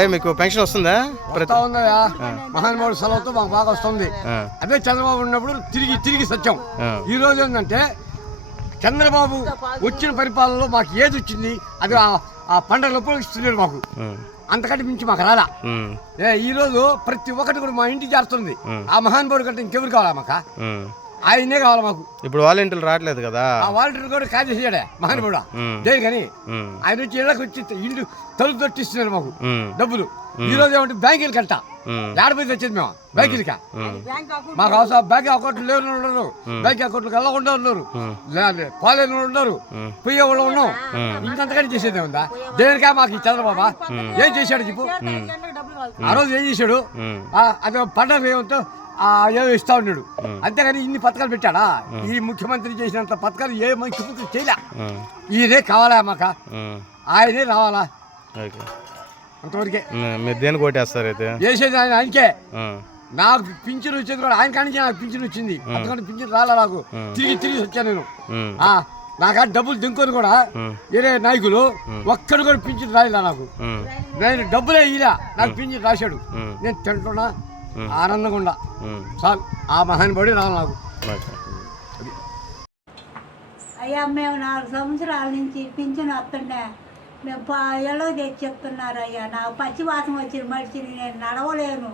మీకు పెన్షన్ వస్తుందా? ఉందయా మహానుభావుడు సెలవుతో మాకు బాగా వస్తుంది. అదే చంద్రబాబు ఉన్నప్పుడు తిరిగి సత్యం. ఈ రోజు ఏంటంటే చంద్రబాబు వచ్చిన పరిపాలనలో మాకు ఏది వచ్చింది అది ఆ పండుగలప్పుడు ఇస్తున్నారు మాకు. అంతకంటే మించి మాకు రాలా. ఈ రోజు ప్రతి ఒక్కటి కూడా మా ఇంటికి చేరుతుంది. ఆ మహానుభావుడు కంటే ఇంకెవరు కావాలా మాకు? ఆయనే కావాలి మాకు. ఇప్పుడు వాలంటీర్లు రావట్లేదు కదా, ఆ వాలంటీర్ కూడా కాజేసాడే మహానుభావుడు దేనికని. ఆయన వచ్చి ఇళ్ళకి వచ్చి ఇల్లు తలుపు తొట్టిస్తున్నారు మాకు డబ్బులు. ఈ రోజు ఏమంటే బ్యాంకులు కంట ఏడపోయి తెచ్చేది మేము బ్యాంకులకి. మాకు అవసరం బ్యాంక్ అకౌంట్లు లేని వాళ్ళు ఉన్నారు, బ్యాంక్ అకౌంట్లకు వెళ్ళకుండా ఉన్నారు, పోలేని వాళ్ళు ఉన్నారు, పోయే వాళ్ళు ఉన్నాం. ఇంకంతకంటే చేసేది ఉందా? దేనికా మాకు ఈ చంద్రబాబా ఏం చేశాడు చెప్పు? ఆ రోజు ఏం చేశాడు? అదే పండుగ ఏమంతో ఏమో ఇస్తా ఉన్నాడు. అంతేగాని ఇన్ని పథకాలు పెట్టాడా? ఈ ముఖ్యమంత్రి చేసినంత పథకాలు ఏ ముఖ్యమంత్రి చేయలే. ఈయనే కావాలా మాక, ఆయనే రావాలా అంతవరకే. మీరు దేనికి ఓటేస్తారు అయితే? వేసేది ఆయనకే. నాకు పింఛన్ వచ్చేది కూడా ఆయన కానీ నాకు పింఛన్ వచ్చింది. అందుకని పింఛన్ రాలా నాకు. తిరిగి వచ్చాను నేను. నాకు డబ్బులు దింకొని కూడా వేరే నాయకులు ఒక్కడు కూడా పింఛన్ రాయలే నాకు. నేను డబ్బులే ఇలా నాకు పింఛన్ రాశాడు. నేను తింటున్నా ఆనందంగా ఉండా చాలు. ఆ మహానుభావుడే రావాలి నాకు. అయ్యా మేము 4 సంవత్సరాల నుంచి పింఛన్ వస్తుండే మేము ఎలా తెచ్చి చెప్తున్నారు అయ్యా. నాకు పచ్చివాసన వచ్చిన మనిషిని నేను నడవలేను.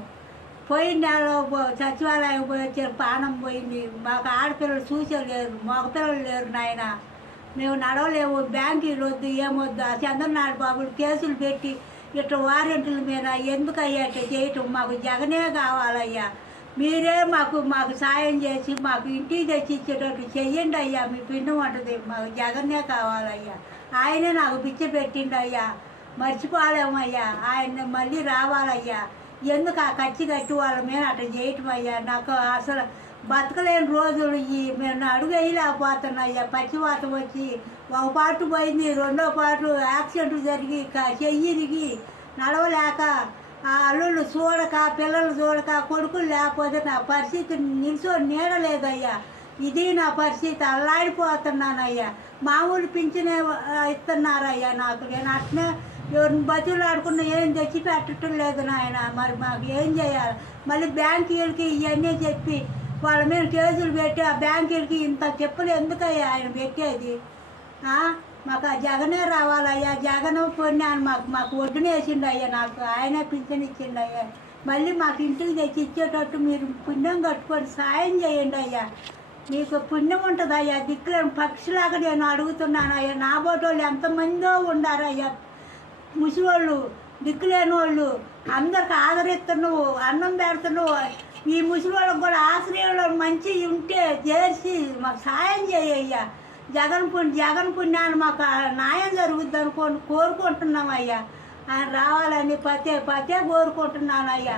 పోయిన నెలలో సచివాలయం పోయి వచ్చారు, పానం పోయింది. మాకు ఆడపిల్లలు చూసేలేరు, మగపిల్లలు లేరు నాయన. మేము నడవలేము. బ్యాంకులు వద్దు ఏమొద్దు. ఆ చంద్రనారాయణ బాబులు కేసులు పెట్టి ఇట్లా వారెంట్ల మీద ఎందుకు అయ్యా ఇట్లా చేయటం? మాకు జగనే కావాలయ్యా. మీరే మాకు సాయం చేసి మాకు ఇంటికి తెచ్చి ఇచ్చేటట్టు చెయ్యండి అయ్యా. మీ పిండి ఉంటుంది, మాకు జగనే కావాలయ్యా. ఆయనే నాకు పిచ్చి పెట్టిండు అయ్యా. మర్చిపోలేమయ్యా. ఆయన మళ్ళీ రావాలయ్యా. ఎందుకు ఆ కచ్చి కట్టి వాళ్ళ మీద అట్లా చేయటం అయ్యా? నాకు అసలు బతకలేని రోజులు మేము అడుగు వేయలేకపోతున్నాయ్యా. పచ్చివాతం వచ్చి ఒక పాటు పోయింది, రెండో పాటు యాక్సిడెంట్ జరిగి చెయ్యిరిగి నడవలేక ఆ అల్లుళ్ళు చూడక పిల్లలు చూడక కొడుకులు లేకపోతే నా పరిస్థితి నిల్చొని నీడలేదయ్యా. ఇది నా పరిస్థితి. అల్లాడిపోతున్నానయ్యా. మామూలు పింఛనే ఇస్తున్నారయ్యా నాకు. నేను అట్నే ఎవరిని బతులు ఆడుకున్న ఏం తెచ్చి పెట్టడం లేదు నాయన. మరి మాకు ఏం చేయాలి? మళ్ళీ బ్యాంకులకి ఇవన్నీ చెప్పి వాళ్ళ మీద కేసులు పెట్టి ఆ బ్యాంకులకి ఇంత చెప్పులు ఎందుకయ్యా ఆయన పెట్టేది? మాకు ఆ జగనే రావాలయ్యా. జగన్ పొన్నాను మాకు ఒడ్డునేసిండు అయ్యా. నాకు ఆయనే పింఛన్ ఇచ్చిండు అయ్యా. మళ్ళీ మాకు ఇంటికి తెచ్చి ఇచ్చేటట్టు మీరు పుణ్యం కట్టుకొని సాయం చేయండి అయ్యా. మీకు పుణ్యం ఉంటుంది అయ్యా. దిక్కులేని పక్షిలాగా నేను అడుగుతున్నాను అయ్యా. నా బోటోళ్ళు ఎంతమందో ఉండారయ్యా. ముసలోళ్ళు, దిక్కులేని వాళ్ళు అందరికి ఆదరిస్తున్నావు, అన్నం పెడుతున్నావు. ఈ ముసలివాళ్ళకి కూడా ఆశ్రయంలో మంచి ఉంటే చేసి మాకు సాయం చేయయ్యా. జగన్ పుణ్యాన్ని మాకు న్యాయం జరుగుద్ది కోరుకుంటున్నాం అయ్యా. ఆయన రావాలని పతే కోరుకుంటున్నాను అయ్యా.